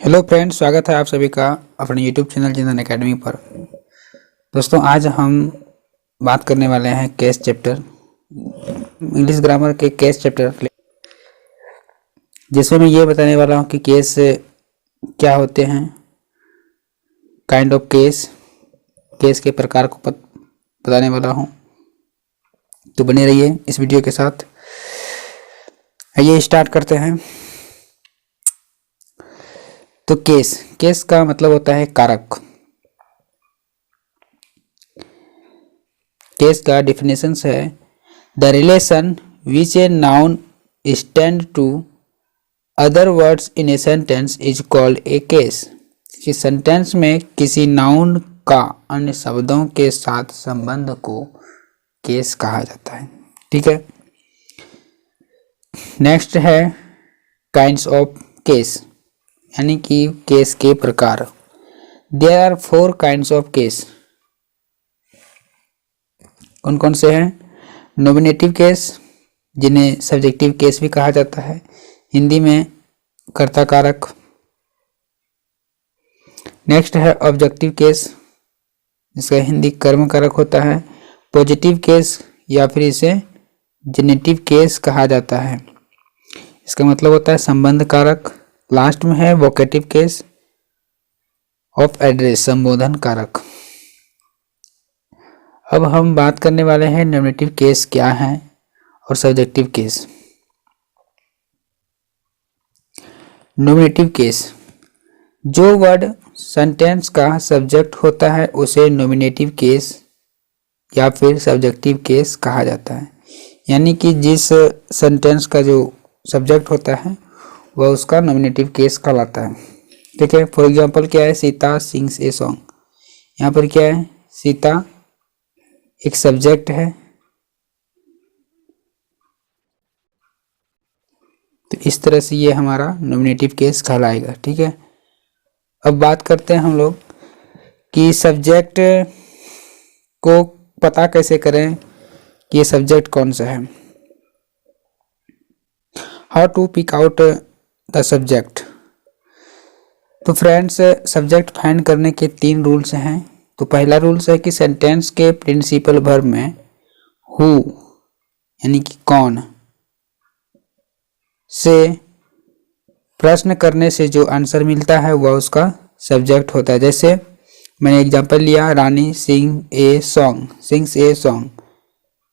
Hello friends, स्वागत है आप सभी का अपने यूट्यूब चैनल जिंदन एकेडमी पर। दोस्तों, आज हम बात करने वाले हैं केस चैप्टर, इंग्लिश ग्रामर के केस चैप्टर, जिसमें मैं ये बताने वाला हूँ कि केस क्या होते हैं, काइंड ऑफ केस, केस के प्रकार को बताने वाला हूँ। तो बने रहिए इस वीडियो के साथ। आइए स्टार्ट करते हैं। तो केस केस का मतलब होता है कारक। केस का डिफिनेशन है the relation which a noun stand to other words in a sentence is called a case. कि सेंटेंस में किसी नाउन का अन्य शब्दों के साथ संबंध को केस कहा जाता है। ठीक है। नेक्स्ट है काइंड्स ऑफ केस, यानी कि केस के प्रकार। There are 4 kinds of case. कौन कौन से हैं? नॉमिनेटिव केस, जिन्हें सब्जेक्टिव केस भी कहा जाता है, हिंदी में कर्ता कारक। नेक्स्ट है ऑब्जेक्टिव केस, इसका हिंदी कर्म कारक होता है। पॉजिटिव केस या फिर इसे जेनेटिव केस कहा जाता है, इसका मतलब होता है संबंध कारक। लास्ट में है वोकेटिव केस ऑफ एड्रेस, संबोधन कारक। अब हम बात करने वाले हैं नॉमिनेटिव केस क्या है और सब्जेक्टिव केस। नॉमिनेटिव केस, जो वर्ड सेंटेंस का सब्जेक्ट होता है उसे नॉमिनेटिव केस या फिर सब्जेक्टिव केस कहा जाता है। यानी कि जिस सेंटेंस का जो सब्जेक्ट होता है वह उसका नॉमिनेटिव केस कहलाता है। ठीक है। फॉर एग्जांपल क्या है? Sita sings a song. यहाँ पर क्या है? सीता एक सब्जेक्ट है, तो इस तरह से ये हमारा नॉमिनेटिव केस कहलाएगा। ठीक है। अब बात करते हैं हम लोग कि सब्जेक्ट को पता कैसे करें कि ये सब्जेक्ट कौन सा है। How to pick out the subject. तो फ्रेंड्स, सब्जेक्ट फाइंड करने के 3 रूल्स हैं। तो पहला रूल्स है कि सेंटेंस के प्रिंसिपल वर्ब में हु यानी कि कौन से प्रश्न करने से जो आंसर मिलता है वह उसका सब्जेक्ट होता है। जैसे मैंने एग्जांपल लिया, रानी सिंग्स ए सॉन्ग।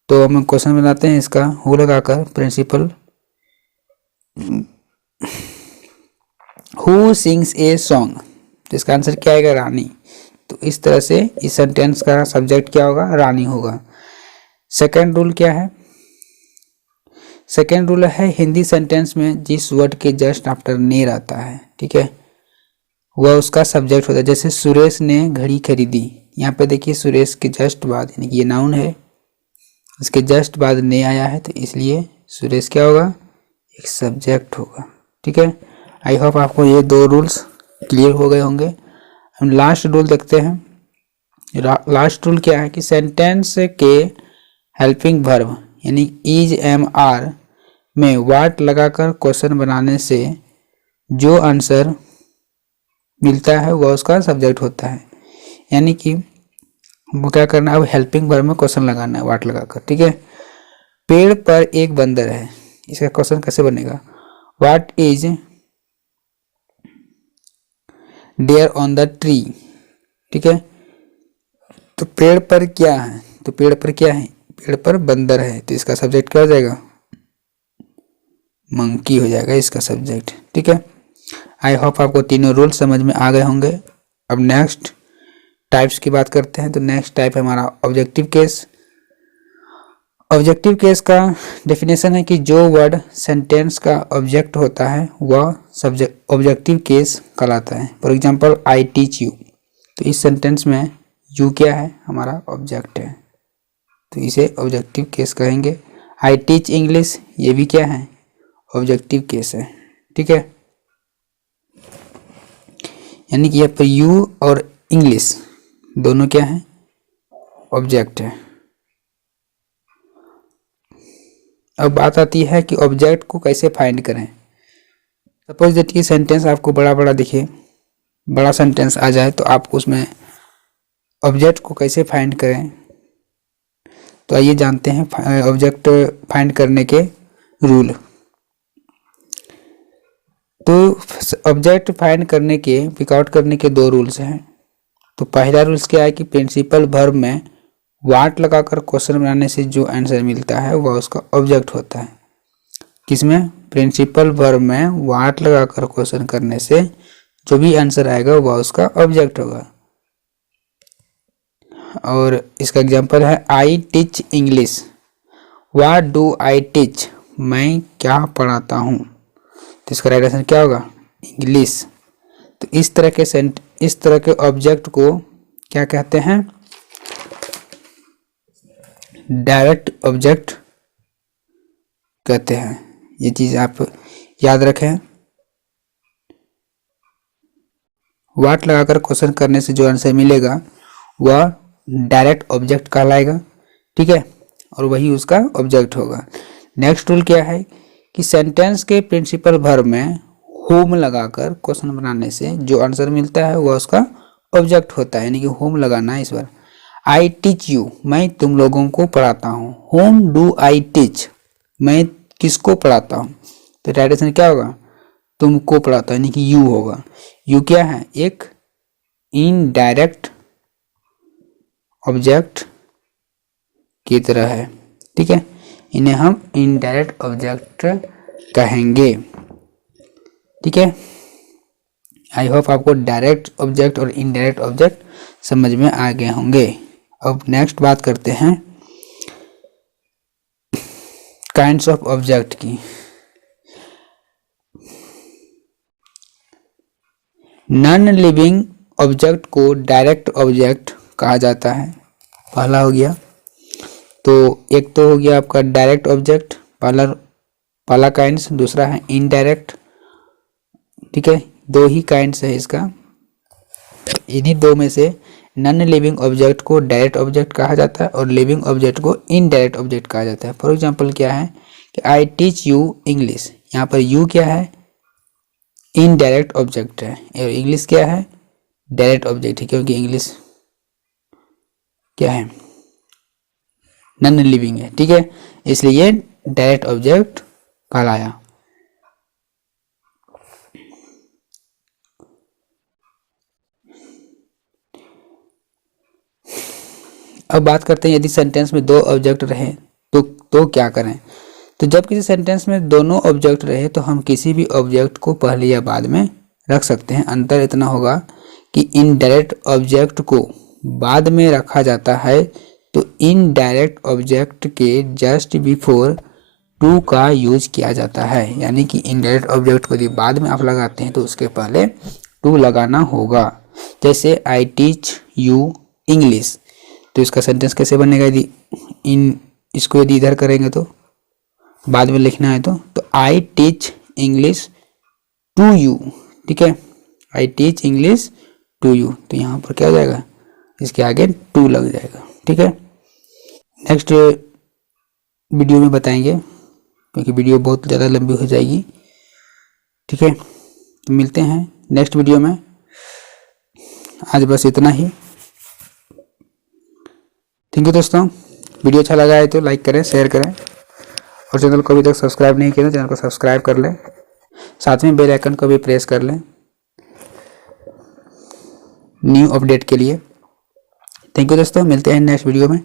तो हम क्वेश्चन बनाते हैं इसका हु लगाकर, principal who sings a song, तो इसका आंसर क्या आएगा? रानी। तो इस तरह से इस सेंटेंस का सब्जेक्ट क्या होगा? रानी होगा। सेकेंड रूल क्या है? सेकेंड रूल है हिंदी सेंटेंस में जिस वर्ड के जस्ट आफ्टर नेर आता है, ठीक है, वह उसका सब्जेक्ट होता है। जैसे सुरेश ने घड़ी खरीदी, यहाँ पे देखिए सुरेश के जस्ट बाद, यानी कि ये नाउन है, इसके जस्ट बाद ने आया है, तो इसलिए सुरेश क्या होगा? एक सब्जेक्ट होगा। ठीक है। आई होप आपको ये 2 रूल्स क्लियर हो गए होंगे। हम लास्ट रूल देखते हैं। लास्ट रूल क्या है कि सेंटेंस के हेल्पिंग वर्ब यानी इज एम आर में वाट लगाकर क्वेश्चन बनाने से जो आंसर मिलता है वह उसका सब्जेक्ट होता है। यानी कि वो क्या करना है? अब हेल्पिंग वर्ब में क्वेश्चन लगाना है वाट लगाकर। ठीक है। पेड़ पर एक बंदर है, इसका क्वेश्चन कैसे बनेगा? What is there on the tree. ठीक है। तो पेड़ पर क्या है? तो पेड़ पर क्या है? पेड़ पर बंदर है, तो इसका सब्जेक्ट क्या हो जाएगा? मंकी हो जाएगा इसका सब्जेक्ट। ठीक है। आई होप आपको तीनों रूल समझ में आ गए होंगे। अब नेक्स्ट टाइप्स की बात करते हैं। तो नेक्स्ट टाइप है हमारा ऑब्जेक्टिव केस। ऑब्जेक्टिव केस का डेफिनेशन है कि जो वर्ड सेंटेंस का ऑब्जेक्ट होता है वह सब्जेक्ट ऑब्जेक्टिव केस कहलाता है। For example I teach you, तो इस सेंटेंस में यू क्या है? हमारा ऑब्जेक्ट है, तो इसे ऑब्जेक्टिव केस कहेंगे। आई टीच इंग्लिश, ये भी क्या है? ऑब्जेक्टिव केस है। ठीक है। यानी कि यहाँ पर यू और इंग्लिश दोनों क्या है? ऑब्जेक्ट है। अब बात आती है कि ऑब्जेक्ट को कैसे फाइंड करें। सपोज दैट कि सेंटेंस आपको बड़ा बड़ा दिखे, बड़ा सेंटेंस आ जाए, तो आप उसमें ऑब्जेक्ट को कैसे फाइंड करें। तो आइए जानते हैं ऑब्जेक्ट फाइंड करने के रूल। तो ऑब्जेक्ट फाइंड करने के, पिक आउट करने के दो रूल्स हैं। तो पहला रूल्स क्या है कि प्रिंसिपल वर्ब में वाट लगाकर क्वेश्चन बनाने से जो आंसर मिलता है वह उसका ऑब्जेक्ट होता है। किसमें? प्रिंसिपल वर्ब में वाट लगाकर क्वेश्चन करने से जो भी आंसर आएगा वह उसका ऑब्जेक्ट होगा। और इसका एग्जांपल है I teach English. What do I teach? मैं क्या पढ़ाता हूँ। तो इसका राइट आंसर क्या होगा? इंग्लिश। तो इस तरह के ऑब्जेक्ट को क्या कहते हैं? डायरेक्ट ऑब्जेक्ट कहते हैं। ये चीज आप याद रखें। वाट लगाकर क्वेश्चन करने से जो आंसर मिलेगा वह डायरेक्ट ऑब्जेक्ट कहलाएगा, ठीक है, और वही उसका ऑब्जेक्ट होगा। नेक्स्ट रूल क्या है कि सेंटेंस के प्रिंसिपल वर्ब में होम लगाकर क्वेश्चन बनाने से जो आंसर मिलता है वह उसका ऑब्जेक्ट होता है, यानी कि होम लगाना है इस बार। आई टीच यू, मैं तुम लोगों को पढ़ाता हूँ। होम डू आई टीच, मैं किसको पढ़ाता हूँ। तो राइट आंसर क्या होगा? तुमको पढ़ाता हूँ, यानी कि यू होगा। यू क्या है? एक इनडायरेक्ट ऑब्जेक्ट की तरह है, ठीक है, इन्हें हम इनडायरेक्ट ऑब्जेक्ट कहेंगे, ठीक है। आई होप आपको डायरेक्ट ऑब्जेक्ट और इनडायरेक्ट ऑब्जेक्ट समझ में आ गए होंगे। अब नेक्स्ट बात करते हैं काइंड्स ऑफ ऑब्जेक्ट की। नॉन लिविंग ऑब्जेक्ट को डायरेक्ट ऑब्जेक्ट कहा जाता है, पहला हो गया। तो एक तो हो गया आपका डायरेक्ट ऑब्जेक्ट, पहला काइंड्स, दूसरा है इनडायरेक्ट, ठीक है, दो ही काइंड्स है इसका। इन्हीं दो में से नॉन लिविंग ऑब्जेक्ट को डायरेक्ट ऑब्जेक्ट कहा जाता है और लिविंग ऑब्जेक्ट को इनडायरेक्ट ऑब्जेक्ट कहा जाता है। फॉर एग्जांपल क्या है कि आई टीच यू इंग्लिश, यहाँ पर यू क्या है? इनडायरेक्ट ऑब्जेक्ट है, और इंग्लिश क्या है? डायरेक्ट ऑब्जेक्ट है, क्योंकि इंग्लिश क्या है? नॉन लिविंग है, ठीक है, इसलिए डायरेक्ट ऑब्जेक्ट कहलाया। अब बात करते हैं यदि सेंटेंस में दो ऑब्जेक्ट रहे तो क्या करें। तो जब किसी सेंटेंस में दोनों ऑब्जेक्ट रहे तो हम किसी भी ऑब्जेक्ट को पहले या बाद में रख सकते हैं। अंतर इतना होगा कि इनडायरेक्ट ऑब्जेक्ट को बाद में रखा जाता है, तो इनडायरेक्ट ऑब्जेक्ट के जस्ट बिफोर टू का यूज किया जाता है, यानी कि इनडायरेक्ट ऑब्जेक्ट को यदि बाद में आप लगाते हैं तो उसके पहले टू लगाना होगा। जैसे आई टीच यू इंग्लिश, तो इसका सेंटेंस कैसे बनेगा? यदि इसको यदि इधर करेंगे तो बाद में लिखना है तो I teach English to you, ठीक है, I teach English to you, तो यहाँ पर क्या हो जाएगा? इसके आगे टू लग जाएगा, ठीक है। नेक्स्ट वीडियो में बताएंगे, क्योंकि वीडियो बहुत ज़्यादा लंबी हो जाएगी, ठीक है। तो मिलते हैं नेक्स्ट वीडियो में। आज बस इतना ही। थैंक यू दोस्तों। वीडियो अच्छा लगा है तो लाइक करें, शेयर करें, और चैनल को अभी तक सब्सक्राइब नहीं किया तो चैनल को सब्सक्राइब कर लें, साथ में बेल आइकन को भी प्रेस कर लें न्यू अपडेट के लिए। थैंक यू दोस्तों, मिलते हैं नेक्स्ट वीडियो में।